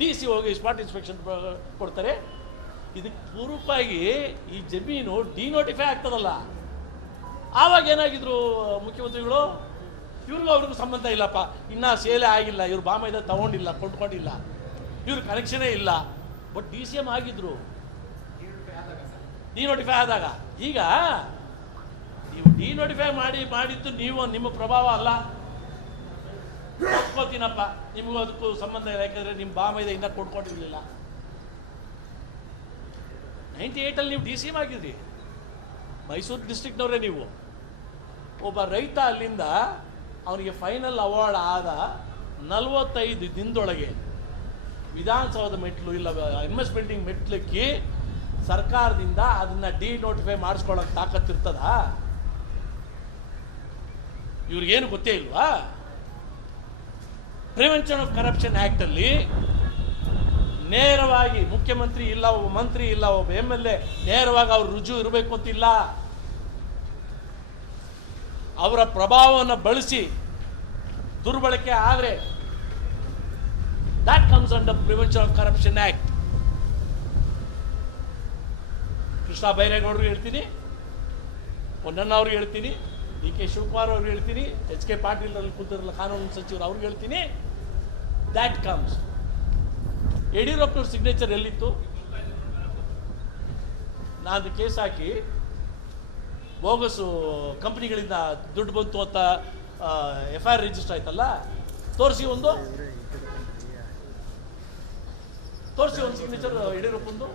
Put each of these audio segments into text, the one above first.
DC ಹೋಗಿ spot inspection ಕೊಡ್ತಾರೆ. ಇದಕ್ಕೆ ಪೂರ್ವಕವಾಗಿ ಈ ಜಮೀನು ಡಿನೋಟಿಫೈ ಆಗ್ತದಲ್ಲ, ಆವಾಗ ಏನಾಗಿದ್ರು ಮುಖ್ಯಮಂತ್ರಿಗಳು, ಇವ್ರಿಗೂ ಅವ್ರಿಗೂ ಸಂಬಂಧ ಇಲ್ಲಪ್ಪ, ಇನ್ನೂ ಸೇಲೆ ಆಗಿಲ್ಲ, ಇವ್ರು ಬಾಮೈದ ತಗೊಂಡಿಲ್ಲ, ಕೊಂಡ್ಕೊಂಡಿಲ್ಲ, ಇವ್ರ ಕನೆಕ್ಷನೇ ಇಲ್ಲ, ಬಟ್ DCM ಆಗಿದ್ರು ಡಿನೋಟಿಫೈ ಆದಾಗ. ಈಗ ನೀವು ಡಿನೋಟಿಫೈ ಮಾಡಿದ್ದು ನೀವು, ನಿಮ್ಮ ಪ್ರಭಾವ ಅಲ್ಲ, ಒಪ್ಕೋತೀನಪ್ಪ, ನಿಮಗೂ ಅದಕ್ಕೂ ಸಂಬಂಧ ಇಲ್ಲ, ಯಾಕಂದರೆ ನಿಮ್ಮ ಬಾಮೈದ ಇನ್ನೂ ಕೊಂಡ್ಕೊಂಡಿರಲಿಲ್ಲ. 98 ನೀವು DCM ಆಗಿದ್ರಿ, ಮೈಸೂರು ಡಿಸ್ಟ್ರಿಕ್ಟ್ನವರೇ ನೀವು. ಒಬ್ಬ ರೈತ ಅಲ್ಲಿಂದ ಅವನಿಗೆ ಫೈನಲ್ ಅವಾರ್ಡ್ ಆದ 45 ದಿನದೊಳಗೆ ವಿಧಾನಸೌಧ ಮೆಟ್ಲು ಇಲ್ಲ ಇನ್ವೆಸ್ಟ್ಮೆಂಟಿಂಗ್ ಮೆಟ್ಲಕ್ಕಿ ಸರ್ಕಾರದಿಂದ ಅದನ್ನ ಡಿನೋಟಿಫೈ ಮಾಡಿಸ್ಕೊಳ್ಳೋಕೆ ತಾಕತ್ತಿರ್ತದ? ಇವ್ರಿಗೇನು ಗೊತ್ತೇ ಇಲ್ವಾ? ಪ್ರಿವೆನ್ಷನ್ ಆಫ್ ಕರಪ್ಷನ್ ಆಕ್ಟ್ ಅಲ್ಲಿ ನೇರವಾಗಿ ಮುಖ್ಯಮಂತ್ರಿ ಇಲ್ಲ, ಒಬ್ಬ ಮಂತ್ರಿ ಇಲ್ಲ, ಒಬ್ಬ MLA ನೇರವಾಗಿ ಅವ್ರು ರುಜು ಇರಬೇಕು ಅಂತಿಲ್ಲ. ಅವರ ಪ್ರಭಾವವನ್ನು ಬಳಸಿ ದುರ್ಬಳಕೆ ಆದರೆ that comes under Prevention of Corruption Act. Krishna ಬೈರೇಗೌಡರಿಗೆ ಹೇಳ್ತೀನಿ, ಪೊನ್ನಣ್ಣ ಅವ್ರಿಗೆ ಹೇಳ್ತೀನಿ, DK ಶಿವಕುಮಾರ್ ಅವ್ರಿಗೆ ಹೇಳ್ತೀನಿ, HK ಪಾಟೀಲ್ ಅಲ್ಲಿ ಕೂತಿರಲ್ಲ ಕಾನೂನು ಸಚಿವರು ಅವ್ರಿಗೆ ಹೇಳ್ತೀನಿ, ದ್ಯಾಟ್ ಕಮ್ಸ್. ಯಡಿಯೂರಪ್ಪನವ್ರ ಸಿಗ್ನೇಚರ್ ಎಲ್ಲಿತ್ತು? ನಾನು ಕೇಸ್ ಹಾಕಿ ಬೋಗಸು ಕಂಪ್ನಿಗಳಿಂದ ದುಡ್ಡು ಬಂತು ಅಂತ FIR ರಿಜಿಸ್ಟರ್ ಆಯ್ತಲ್ಲ, ತೋರಿಸಿ ಒಂದು ಸಿಗ್ನೇಚರ್ ಯಡಿಯೂರಪ್ಪಂದು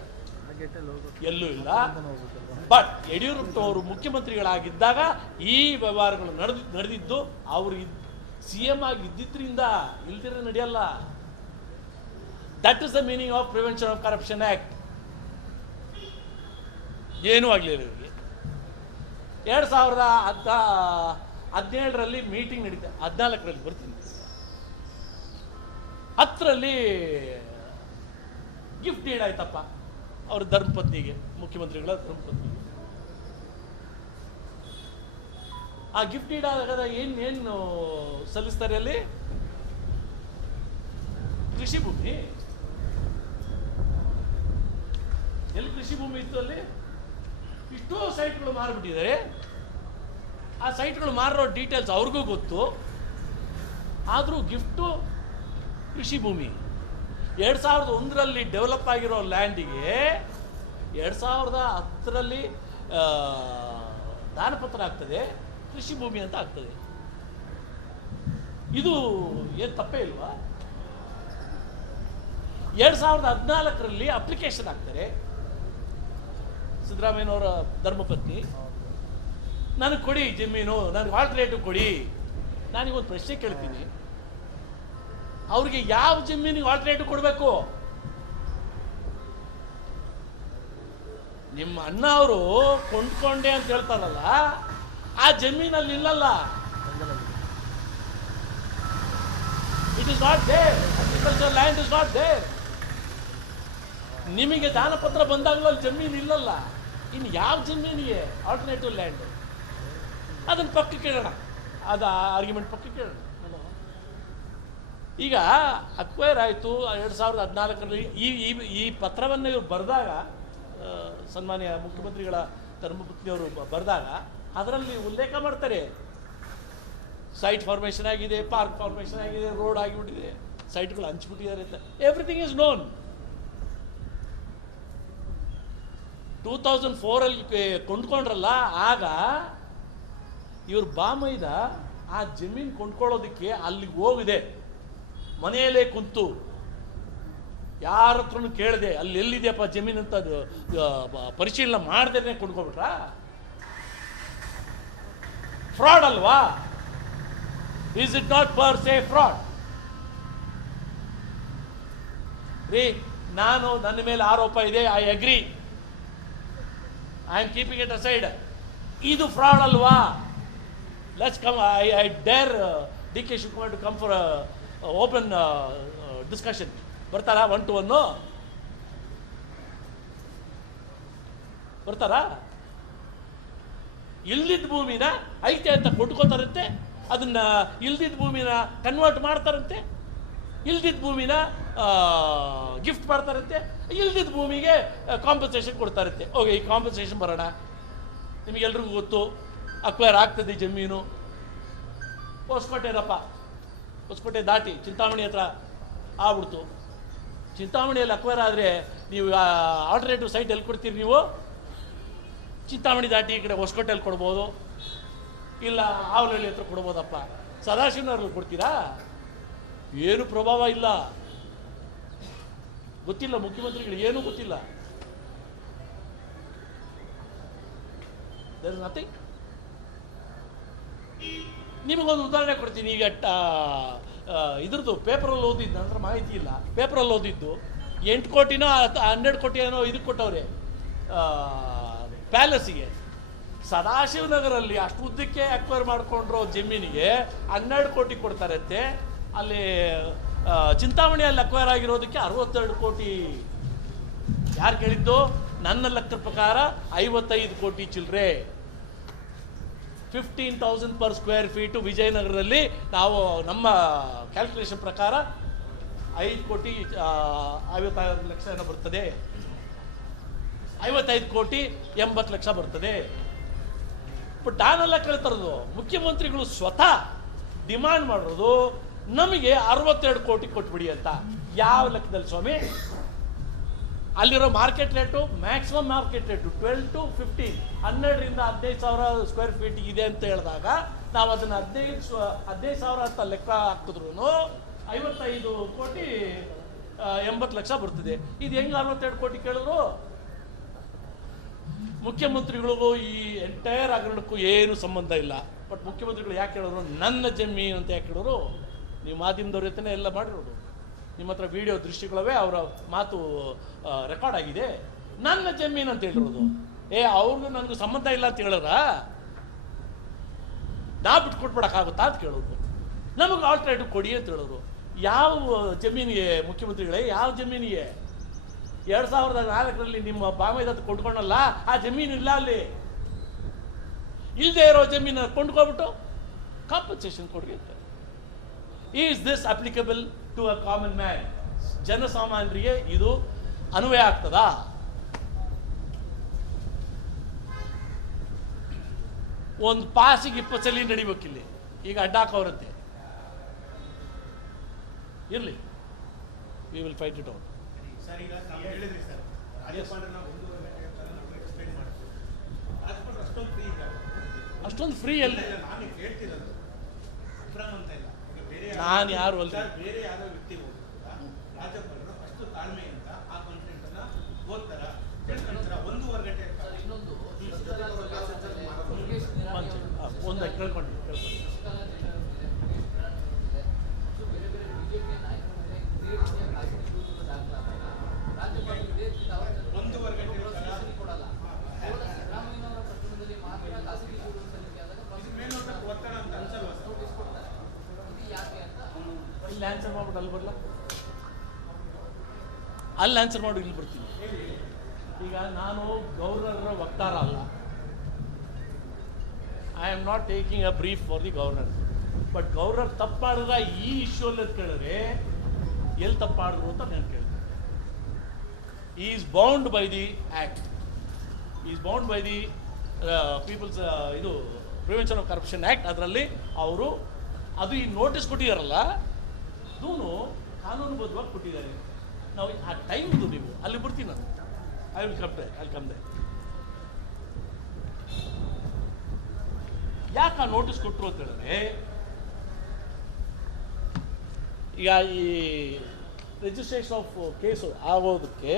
ಎಲ್ಲೂ ಇಲ್ಲ. ಬಟ್ ಯಡಿಯೂರಪ್ಪನವರು ಮುಖ್ಯಮಂತ್ರಿಗಳಾಗಿದ್ದಾಗ ಈ ವ್ಯವಹಾರಗಳು ನಡೆದಿದ್ದು ಅವರು CM ಆಗಿ ಇದ್ದಿದ್ರಿಂದ, ಇಲ್ದಿರ ನಡೆಯಲ್ಲ. That is the meaning of prevention of corruption act. ಏನೂ ಆಗಲಿಲ್ಲ ಇವರಿಗೆ. 2017ರಲ್ಲಿ ಮೀಟಿಂಗ್ ನಡೀತಾ, 14ರಲ್ಲಿ ಬರ್ತೀನಿ, 10ರಲ್ಲಿ ಗಿಫ್ಟ್ ಡೀಡ್ ಆಯ್ತಪ್ಪ ಅವ್ರ ಧರ್ಮಪತ್ನಿಗೆ, ಮುಖ್ಯಮಂತ್ರಿಗಳ ಧರ್ಮಪತ್ನಿಗೆ. ಆ ಗಿಫ್ಟ್ ಡೀಡ್ ಆದಾಗ ಏನು ಸಲ್ಲಿಸ್ತಾರೆ ಅಲ್ಲಿ? ಕೃಷಿ ಭೂಮಿ. ಎಲ್ಲಿ ಕೃಷಿ ಭೂಮಿ ಇತ್ತು ಅಲ್ಲಿ ಇಷ್ಟೋ ಸೈಟ್ಗಳು ಮಾರ್ಬಿಟ್ಟಿದ್ದಾರೆ. ಆ ಸೈಟ್ಗಳು ಮಾರೋ ಡೀಟೇಲ್ಸ್ ಅವ್ರಿಗೂ ಗೊತ್ತು, ಆದರೂ ಗಿಫ್ಟು ಕೃಷಿ ಭೂಮಿ. 2001ರಲ್ಲಿ ಡೆವಲಪ್ ಆಗಿರೋ ಲ್ಯಾಂಡಿಗೆ 2010ರಲ್ಲಿ ದಾನಪತ್ರ ಆಗ್ತದೆ, ಕೃಷಿ ಭೂಮಿ ಅಂತ ಆಗ್ತದೆ. ಇದು ಏನು ತಪ್ಪೇ ಇಲ್ವಾ? 2014ರಲ್ಲಿ ಅಪ್ಲಿಕೇಶನ್ ಹಾಕ್ತಾರೆ ಸಿದ್ದರಾಮಯ್ಯನವರ ಧರ್ಮಪತ್ನಿ, ನನಗೆ ಕೊಡಿ ಜಮೀನು, ನನಗೆ ಆಲ್ಟರ್ನೇಟಿವ್ ಕೊಡಿ. ನಾನೀಗೊಂದು ಪ್ರಶ್ನೆ ಕೇಳ್ತೀನಿ, ಅವ್ರಿಗೆ ಯಾವ ಜಮೀನಿಗೆ ಆಲ್ಟರ್ನೇಟಿವ್ ಕೊಡಬೇಕು? ನಿಮ್ಮ ಅಣ್ಣ ಅವರು ಕೊಂಡ್ಕೊಂಡೆ ಅಂತ ಹೇಳ್ತಾರಲ್ಲ, ಆ ಜಮೀನಲ್ಲಿ ಇಲ್ಲಲ್ಲ, it is not there, agriculture land is not there. ನಿಮಗೆ ದಾನಪತ್ರ ಬಂದಾಗಲೂ ಅಲ್ಲಿ ಜಮೀನು ಇಲ್ಲಲ್ಲ, ಇನ್ನು ಯಾವ ಜಮೀನಿಗೆ ಆಲ್ಟರ್ನೇಟಿವ್ ಲ್ಯಾಂಡ್? ಅದನ್ನು ಪಕ್ಕಕ್ಕೆ ಕೇಳೋಣ, ಅದು ಆರ್ಗ್ಯುಮೆಂಟ್ ಪಕ್ಕಕ್ಕೆ ಕೇಳೋಣ. ಈಗ ಅಕ್ವೈರ್ ಆಯಿತು 2014ರಲ್ಲಿ. ಈ ಪತ್ರವನ್ನು ಇವರು ಬರೆದಾಗ, ಸನ್ಮಾನ್ಯ ಮುಖ್ಯಮಂತ್ರಿಗಳ ಧರ್ಮಪತ್ನಿಯವರು ಬರೆದಾಗ ಅದರಲ್ಲಿ ಉಲ್ಲೇಖ ಮಾಡ್ತಾರೆ, ಸೈಟ್ ಫಾರ್ಮೇಷನ್ ಆಗಿದೆ, ಪಾರ್ಕ್ ಫಾರ್ಮೇಷನ್ ಆಗಿದೆ, ರೋಡ್ ಆಗಿಬಿಟ್ಟಿದೆ, ಸೈಟ್ಗಳು ಹಂಚ್ಬಿಟ್ಟಿದ್ದಾರೆ ಅಂತ. Everything is known. 2004ರಲ್ಲಿ ಕೊಂಡ್ಕೊಂಡ್ರಲ್ಲ, ಆಗ ಇವ್ರು ಬಾಮೈದ ಆ ಜಮೀನು ಕೊಂಡ್ಕೊಳ್ಳೋದಕ್ಕೆ ಅಲ್ಲಿಗೆ ಹೋಗಿದೆ, ಮನೆಯಲ್ಲೇ ಕುಂತು ಯಾರ ಹತ್ರನೂ ಕೇಳಿದೆ, ಅಲ್ಲಿ ಎಲ್ಲಿದೆಯಪ್ಪ ಜಮೀನು ಅಂತ ಪರಿಶೀಲನೆ ಮಾಡ್ದೇನೆ ಕೊಂಡ್ಕೊಬಿಟ್ರ? ಫ್ರಾಡ್ ಅಲ್ವಾ? Is it not per se fraud? ರೀ, ನನ್ನ ಮೇಲೆ ಆರೋಪ ಇದೆ, I agree, I am keeping it aside. ಇದು ಫ್ರಾಡ್ ಅಲ್ವಾ? Let's come, I dare DK Shivakumar to come for open discussion. ಬರ್ತಾರಾ? 1 to 1 ಬರ್ತಾರಾ? ಇಲ್ದಿದ್ದ ಭೂಮಿನ ಐತೆ ಅಂತ ಕೊಟ್ಕೋತಾರಂತೆ, ಅದನ್ನ ಇಲ್ದಿದ್ದ ಭೂಮಿನ ಕನ್ವರ್ಟ್ ಮಾಡ್ತಾರಂತೆ, ಇಲ್ದಿದ್ದ ಭೂಮಿನ ಗಿಫ್ಟ್ ಮಾಡ್ತಾರಂತೆ, ಇಲ್ದಿದ್ದ ಭೂಮಿಗೆ ಕಾಂಪನ್ಸೇಷನ್ ಕೊಡ್ತಾರಂತೆ. ಓಕೆ, ಈ ಕಾಂಪನ್ಸೇಷನ್ ಬರೋಣ. ನಿಮಗೆಲ್ರಿಗೂ ಗೊತ್ತು, ಅಕ್ವೈರ್ ಆಗ್ತದೆ ಜಮೀನು. ಹೊಸಕೋಟೆನಪ್ಪ, ಹೊಸಕೋಟೆ ದಾಟಿ ಚಿಂತಾಮಣಿ ಹತ್ರ ಆಗ್ಬಿಡ್ತು. ಚಿಂತಾಮಣಿಯಲ್ಲಿ ಅಕ್ವೈರ್ ಆದರೆ ನೀವು ಆಲ್ಟರ್ನೇಟಿವ್ ಸೈಟ್ ಎಲ್ಲಿ ಕೊಡ್ತೀರಿ ನೀವು? ಚಿಂತಾಮಣಿ ದಾಟಿ ಈ ಕಡೆ ಹೊಸಕೋಟೆಯಲ್ಲಿ ಕೊಡ್ಬೋದು, ಇಲ್ಲ ಆವಲಹಳ್ಳಿ ಹತ್ರ ಕೊಡ್ಬೋದಪ್ಪ. ಸದಾಶಿವನಗರಲ್ಲಿ ಕೊಡ್ತೀರಾ? ಏನು ಪ್ರಭಾವ ಇಲ್ಲ, ಗೊತ್ತಿಲ್ಲ ಮುಖ್ಯಮಂತ್ರಿಗಳಿಗೆ, ಏನೂ ಗೊತ್ತಿಲ್ಲ. There is nothing. ನಿಮಗೊಂದು ಉದಾಹರಣೆ ಕೊಡ್ತೀನಿ. ಈಗ ಇದ್ರದ್ದು ಪೇಪರಲ್ಲಿ ಓದಿದ್ದು, ನಂತರ ಮಾಹಿತಿ ಇಲ್ಲ, ಪೇಪರಲ್ಲಿ ಓದಿದ್ದು 8 ಕೋಟಿನೋ 12 ಕೋಟಿ ಏನೋ ಇದಕ್ಕೆ ಕೊಟ್ಟವ್ರೆ ಪ್ಯಾಲೇಸಿಗೆ. ಸದಾಶಿವನಗರಲ್ಲಿ ಅಷ್ಟು ಉದ್ದಕ್ಕೆ ಅಕ್ವೈರ್ ಮಾಡಿಕೊಂಡ್ರೋ ಜಮೀನಿಗೆ 12 ಕೋಟಿ ಕೊಡ್ತಾರಂತೆ. ಅಲ್ಲಿ ಚಿಂತಾಮಣಿಯಲ್ಲಿ ಅಕ್ವೈರ್ ಆಗಿರೋದಕ್ಕೆ 62 ಕೋಟಿ. ಯಾರು ಕೇಳಿದ್ದು? ನನ್ನ ಲೆಕ್ಕದ ಪ್ರಕಾರ 55 ಕೋಟಿ ಚಿಲ್ಲರೆ. 15,000 per square feet ವಿಜಯನಗರದಲ್ಲಿ ನಾವು ನಮ್ಮ ಕ್ಯಾಲ್ಕುಲೇಷನ್ ಪ್ರಕಾರ 5 ಕೋಟಿ 56 ಲಕ್ಷ ಏನೋ ಬರ್ತದೆ. 55 ಕೋಟಿ 80 ಲಕ್ಷ ಬರ್ತದೆ. ಬಟ್ ನಾನೆಲ್ಲ ಕೇಳ್ತಾರದು, ಮುಖ್ಯಮಂತ್ರಿಗಳು ಸ್ವತಃ ಡಿಮಾಂಡ್ ಮಾಡಿರೋದು ನಮಗೆ 62 ಕೋಟಿ ಕೊಟ್ಬಿಡಿ ಅಂತ. ಯಾವ ಲೆಕ್ಕದಲ್ಲಿ ಸ್ವಾಮಿ? ಅಲ್ಲಿರೋ market rate, maximum market rate 12 to 15, 12ರಿಂದ 15,000 square feet ಇದೆ ಅಂತ ಹೇಳಿದಾಗ ನಾವು ಅದನ್ನು 15,000 ಅಂತ ಲೆಕ್ಕ ಹಾಕಿದ್ರು 55 ಕೋಟಿ 80 ಲಕ್ಷ ಬರ್ತದೆ. ಇದು ಹೆಂಗೆ 62 ಕೋಟಿ ಕೇಳಿದ್ರು? ಮುಖ್ಯಮಂತ್ರಿಗಳಿಗೂ ಈ ಎಂಟೈರ್ ಹಗರಣಕ್ಕೂ ಏನು ಸಂಬಂಧ ಇಲ್ಲ. ಬಟ್ ಮುಖ್ಯಮಂತ್ರಿಗಳು ಯಾಕೆ ಹೇಳಿದ್ರು ನನ್ನ ಜಮೀನು ಅಂತ ಯಾಕೆ ಹೇಳಿದ್ರು? ನೀವು ಮಾಧ್ಯಮದವ್ರ ಜೊತೆ ಎಲ್ಲ ಮಾಡಿರೋದು, ನಿಮ್ಮ ಹತ್ರ ವಿಡಿಯೋ ದೃಶ್ಯಗಳವೇ, ಅವರ ಮಾತು ರೆಕಾರ್ಡ್ ಆಗಿದೆ. ನನ್ನ ಜಮೀನು ಅಂತ ಹೇಳಿರೋದು. ಅವ್ರಿಗೂ ನನಗೂ ಸಂಬಂಧ ಇಲ್ಲ ಅಂತ ಹೇಳಿದ್ರ ನಾ ಬಿಟ್ಕೊಟ್ಬಿಡಕ್ಕಾಗುತ್ತಾ ಅಂತ ಕೇಳೋದು. ನಮಗೆ ಆಲ್ಟರ್ನೇಟಿವ್ ಕೊಡಿ ಅಂತ ಹೇಳೋರು. ಯಾವ ಜಮೀನಿಗೆ ಮುಖ್ಯಮಂತ್ರಿಗಳೇ? ಯಾವ ಜಮೀನಿಗೆ? 2004ರಲ್ಲಿ ನಿಮ್ಮ ಬಾಮೈದತ್ತು ಕೊಂಡ್ಕೊಂಡಲ್ಲ, ಆ ಜಮೀನು ಇಲ್ಲ ಅಲ್ಲಿ. ಇಲ್ಲದೆ ಇರೋ ಜಮೀನು ಕೊಂಡ್ಕೊಬಿಟ್ಟು ಕಾಂಪನ್ಸೇಷನ್ ಕೊಡ್ರಿ ಅಂತ. Is this applicable to a common man? ಜನಸಾಮಾನ್ಯರಿಗೆ ಇದು ಅನ್ವಯ ಆಗ್ತದಾ? ಒಂದು ಪಾಸಿಗೆ 20 ಸಲ ನಡಿಬೇಕಿಲ್ಲಿ. ಈಗ ಅಡ್ಡ ಹಾಕೋರಂತೆ. ಇರಲಿ, we will fight it out. ಅಷ್ಟೊಂದು ಫ್ರೀ ಅಲ್ಲಿ ನಾನು ಯಾರು ಅಲ್ಲ. ಬೇರೆ ಯಾರೋ ವ್ಯಕ್ತಿ ರಾಜ್ಯಪಾಲರು ಅಷ್ಟು ತಾಳ್ಮೆಯಿಂದ ಆ ಕಾನ್ಫಿಡೆಂಟ್ ಅನ್ನ ಓದ್ತಾರ, ತಿಳ್ಕೊಂತಾರ. 1.5 ಗಂಟೆ ಇನ್ನೊಂದು ಒಂದು ಕೇಳ್ಕೊಂಡು 1.5 ಗಂಟೆ ಕೊಡಲ್ಲ. ಒತ್ತಡ ಅಂತ ಅನ್ಸಲ್ವಾ ಸರ್? ಇಲ್ಲಿ ಆನ್ಸರ್ ಮಾಡ್ಬಿಟ್ಟು ಅಲ್ಲಿ ಬರಲ್ಲ, ಅಲ್ಲಿ ಆನ್ಸರ್ ಮಾಡಿ ಇಲ್ಲಿ ಬರ್ತೀನಿ. ಈಗ ನಾನು ಗವರ್ನರ್ ವಕ್ತಾರ ಅಲ್ಲ. I am not taking a brief for the governor. But governor ತಪ್ಪು ಮಾಡಿದ್ರೆ ಈ ಇಶ್ಯೂ ಅಲ್ಲಿ ಕೇಳಿದ್ರೆ ಎಲ್ಲಿ ತಪ್ಪು ಮಾಡಿದ್ರು ಅಂತ ನಾನು ಕೇಳ್ತೀನಿ. Is bound by the act, is bound by the peoples ಇದು ಪ್ರಿವೆನ್ಷನ್ ಆಫ್ ಕರಪ್ಷನ್ ಆ್ಯಕ್ಟ್. ಅದರಲ್ಲಿ ಅವರು ಅದು ಈ ನೋಟಿಸ್ ಕೊಟ್ಟಿದ್ದಾರಲ್ಲ, ಅದೂ ಕಾನೂನುಬದ್ಧವಾಗಿ ಕೊಟ್ಟಿದ್ದಾರೆ. ನಾವು ಆ ಟೈಮ್ದು ನೀವು ಅಲ್ಲಿ ಬರ್ತೀನಿ ನಾನು. I will come there. ಯಾಕೆ ಆ ನೋಟಿಸ್ ಕೊಟ್ಟರು ಅಂತ ಹೇಳಿದ್ರೆ, ಈಗ ಈ ರಿಜಿಸ್ಟ್ರೇಷನ್ ಆಫ್ ಕೇಸು ಆಗೋದಕ್ಕೆ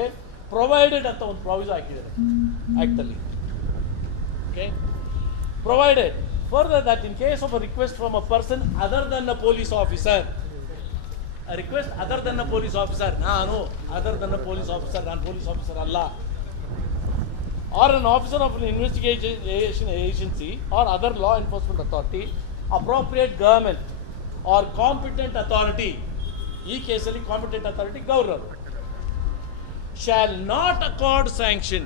ಪ್ರೊವೈಡೆಡ್ ಅಂತ ಒಂದು ಪ್ರಾವಿಸ್ ಹಾಕಿದ್ದಾರೆ ಆ್ಯಕ್ಟಲ್ಲಿ. Okay, provided further that in case of a request from a person other than a police officer, a request other than a police officer, ನಾನು other than a police officer, ನಾನು police officer ಅಲ್ಲ, or an officer of an investigation agency or other law enforcement authority, appropriate government or competent authority, ಈ ಕೇಸಲ್ಲಿ competent authority governor, shall not accord sanction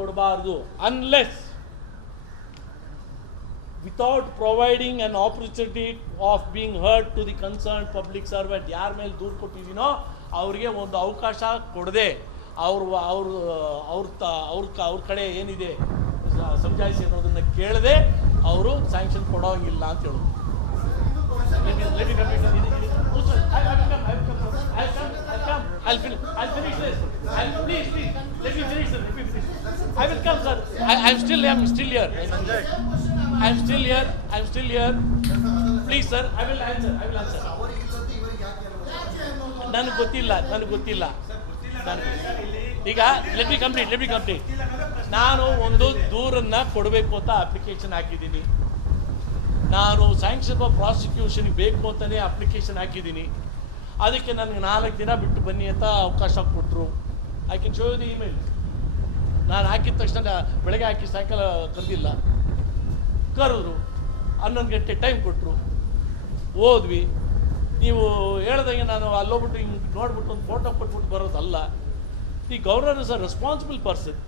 ಕೊಡಬಾರ್ದು unless without providing an opportunity of being heard to the concerned public servant. ಯಾರ ಮೇಲೆ ದೂರು ಕೊಟ್ಟಿದ್ದೀನೋ ಅವ್ರಿಗೆ ಒಂದು ಅವಕಾಶ ಕೊಡದೆ ಅವ್ರ ಕಡೆ ಏನಿದೆ ಸಮಜಾಯಿಸಿ ಅನ್ನೋದನ್ನು ಕೇಳದೆ ಅವರು ಸ್ಯಾಂಕ್ಷನ್ ಕೊಡೋಂಗಿಲ್ಲ ಅಂತ ಹೇಳೋದು. I'll finish this. Please, let me finish this. I will come, sir. I'm still here. I'm still here. Please, sir. I will answer. ನನಗೆ ಗೊತ್ತಿಲ್ಲ. ಈಗ ಲೆಟ್ ಮಿ ಕಂಪ್ಲೀಟ್. ನಾನು ಒಂದು ದೂರನ್ನು ಕೊಡಬೇಕು ಅಂತ ಅಪ್ಲಿಕೇಶನ್ ಹಾಕಿದ್ದೀನಿ. ನಾನು ಸ್ಯಾಂಕ್ಷನ್ ಆಫ್ ಪ್ರಾಸಿಕ್ಯೂಷನ್ಗೆ ಬೇಕು ಅಂತಲೇ ಅಪ್ಲಿಕೇಶನ್ ಹಾಕಿದ್ದೀನಿ. ಅದಕ್ಕೆ ನನಗೆ 4 ದಿನ ಬಿಟ್ಟು ಬನ್ನಿ ಅಂತ ಅವಕಾಶ ಕೊಟ್ಟರು. I can show you the email. ನಾನು ಹಾಕಿದ ತಕ್ಷಣ ಬೆಳಗ್ಗೆ ಹಾಕಿ ಸಾಯಂಕಾಲ ಕರೆದ್ರು 11 ಗಂಟೆ ಟೈಮ್ ಕೊಟ್ಟರು. ಹೋದ್ವಿ. ನೀವು ಹೇಳ್ದಂಗೆ ನಾನು ಅಲ್ಲೋಗ್ಬಿಟ್ಟು ಹಿಂಗೆ ನೋಡ್ಬಿಟ್ಟು ಒಂದು ಫೋಟೋ ಕೊಟ್ಬಿಟ್ಟು ಬರೋದಲ್ಲ. The governor is a responsible person.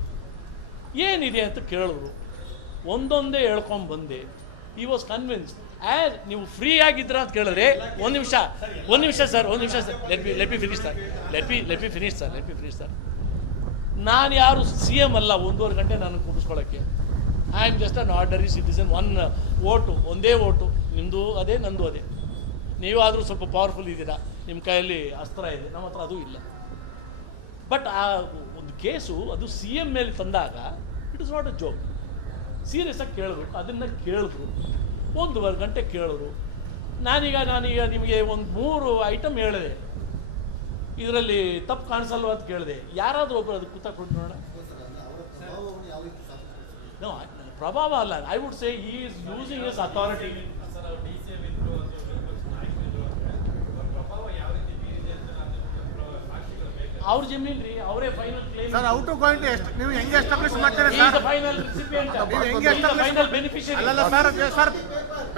ಏನಿದೆ ಅಂತ ಕೇಳಿದ್ರು. ಒಂದೊಂದೇ ಹೇಳ್ಕೊಂಡು ಬಂದೆ. ಈ ವಾಸ್ ಕನ್ವಿನ್ಸ್. ನೀವು ಫ್ರೀ ಆಗಿದ್ರ ಅಂತ ಕೇಳಿದ್ರೆ ಒಂದು ನಿಮಿಷ sir let me finish sir. ನಾನು ಯಾರು CM ಅಲ್ಲ 1.5 ಗಂಟೆ ನನಗೆ ಕೂಡಿಸ್ಕೊಳ್ಳೋಕ್ಕೆ. I am just an ordinary citizen. ಒಂದೇ ಓಟು. ನಿಮ್ಮದು ಅದೇ, ನಂದು ಅದೇ. ನೀವಾದರೂ ಸ್ವಲ್ಪ ಪವರ್ಫುಲ್ ಇದ್ದೀರಾ, ನಿಮ್ಮ ಕೈಯಲ್ಲಿ ಅಸ್ತ್ರ ಇದೆ, ನಮ್ಮ ಹತ್ರ ಅದು ಇಲ್ಲ. ಬಟ್ ಆ ಒಂದು ಕೇಸು ಅದು CM ಮೇಲೆ ತಂದಾಗ it is not a joke. Serious ಆಗಿ ಕೇಳಿದ್ರು. ಅದನ್ನು ಕೇಳಿದ್ರು 1.5 ಗಂಟೆ ಕೇಳಿದ್ರು. ನಾನೀಗ ನಿಮಗೆ ಒಂದು 3 ಐಟಮ್ ಹೇಳಿದೆ. ಇದರಲ್ಲಿ ತಪ್ಪು ಕಾಣಿಸಲ್ವ ಅಂತ ಕೇಳಿದೆ. ಯಾರಾದರೂ ಒಬ್ಬರು ಅದಕ್ಕೆ ಕೂತ್ಕೊಂಡು ನೋಡೋಣ. ನೋ, ಪ್ರಭಾವ ಅಲ್ಲ. I would say he is using his authority. ಅವ್ರ ಜಮೀನ್ ರೀ, ಅವರೇ final claim. Sir out going ನೀವು ಹೆಂಗೆ ಎಸ್ಟಾಬ್ಲಿಷ್ ಮಾಡ್ತೀರಾ ಸರ್? ಫೈನಲ್ ರಿಸಿಪಿಯೆಂಟ್, ನೀವು ಹೆಂಗೆ ಎಸ್ಟಾಬ್ಲಿಷ್ ಫೈನಲ್ ಬೆನಿಫಿಷಿಯರಿ. ಅಲ್ಲಲ್ಲ ಸರ್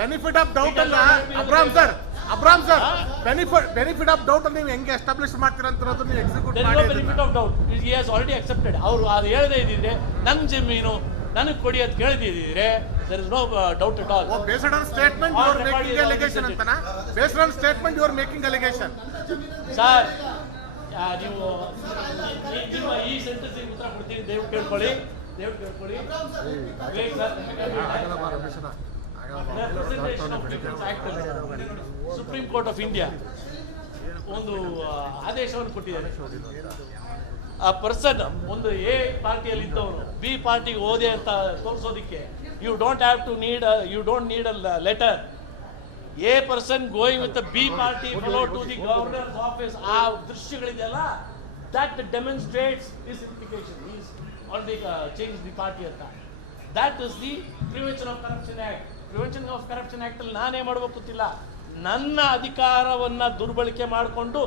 ಬೆನಿಫಿಟ್ ಆಫ್ ಡೌಟ್ ಅಲ್ಲ ಅಬ್ರಾಮ್ ಸರ್ ಬೆನಿಫಿಟ್ ಆಫ್ ಡೌಟ್ ನೀವು ಹೆಂಗೆ ಎಸ್ಟಾಬ್ಲಿಷ್ ಮಾಡ್ತೀರಾ ಅಂತ ನೀವು ಎಕ್ಸಿಕ್ಯೂಟ್ ಮಾಡಿ. Benefit of doubt he has already accepted. ಅವರು ಅದು ಹೇಳದೇ ಇದ್ದಿದ್ರೆ ನನ್ನ ಜಮೀನು ನನಗೆ ಕೊಡಿ ಅಂತ ಕೇಳ್ದಿದ್ರೆ there is no doubt at all. Based on statement you are making allegation ಅಂತನಾ? Based on statement you are making allegation. Sir, ನೀವು ನಿಮ್ಮ ಈ ಸೆಂಟೆನ್ಸಿಗೆ ಉತ್ತರ ಕೊಡ್ತೀನಿ. ದಯವಿಟ್ಟು ಕೇಳ್ಕೊಳ್ಳಿ. ಸುಪ್ರೀಂ ಕೋರ್ಟ್ ಆಫ್ ಇಂಡಿಯಾ ಒಂದು ಆದೇಶವನ್ನು ಕೊಟ್ಟಿದ್ದಾರೆ. ಆ ಪರ್ಸನ್ ಒಂದು A ಪಾರ್ಟಿಯಲ್ಲಿ ಇದ್ದವನು B ಪಾರ್ಟಿಗೆ ಹೋದೆ ಅಂತ ತೋರಿಸೋದಕ್ಕೆ you don't need a letter. A person going with the B party follow to the governor's office. ಆ ದೃಶ್ಯಗಳಿದೆಯಲ್ಲ, that demonstrates his implication. He is already changed the party ಅಂತ. That is the Prevention of Corruption Act. Prevention of Corruption Act ಅಲ್ಲಿ ನಾನೇ ಮಾಡಬೇಕು ಗೊತ್ತಿಲ್ಲ. ನನ್ನ ಅಧಿಕಾರವನ್ನು ದುರ್ಬಳಕೆ ಮಾಡಿಕೊಂಡು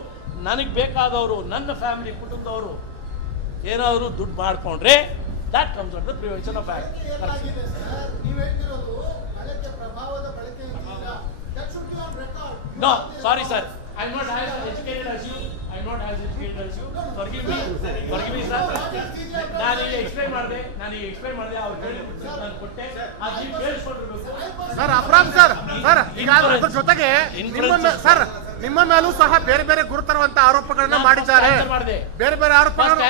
ನನಗೆ ಬೇಕಾದವರು, ನನ್ನ ಫ್ಯಾಮಿಲಿ ಕುಟುಂಬದವರು ಏನಾದರೂ ದುಡ್ಡು ಮಾಡಿಕೊಂಡ್ರೆ that comes under the Prevention of Act. No, sorry sir. I'm not as educated as you. Forgive me, sir. ನಾನು ಎಕ್ಸ್ಪ್ಲೈನ್ ಮಾಡಿದೆ. ಅವ್ರು ಕೇಳಿದ್ರು, ನಾನು ಕೊಟ್ಟೆ. ಅದು ನೀವು ಕೇಳಿಸ್ಕೊಂಡಿರ್ಬೇಕು ಸರ್. ಅಬ್ರಾಮ್ ಸರ್ ಈಗ ಅದ್ರ ಜೊತೆಗೆ ನಿಮ್ಮ ಮೇಲೂ ಸಹ ಬೇರೆ ಗುರುತರವಂತ ಆರೋಪಗಳನ್ನ ಮಾಡಿದ್ದಾರೆ. ಬೇರೆ ಆರೋಪಗಳನ್ನು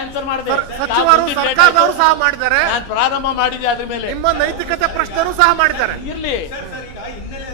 ಸಚಿವರು, ಸರ್ಕಾರದವರು ಸಹ ಮಾಡಿದ್ದಾರೆ. ನಾನು ಪ್ರಾರಂಭ ಮಾಡಿದೆ ಅದ್ರ ಮೇಲೆ. ನಿಮ್ಮ ನೈತಿಕತೆ ಪ್ರಶ್ನೆನೂ ಸಹ ಮಾಡಿದ್ದಾರೆ. ಇರ್ಲಿ. ಸರ್ ಈಗ ಹಿನ್ನೆಲೆ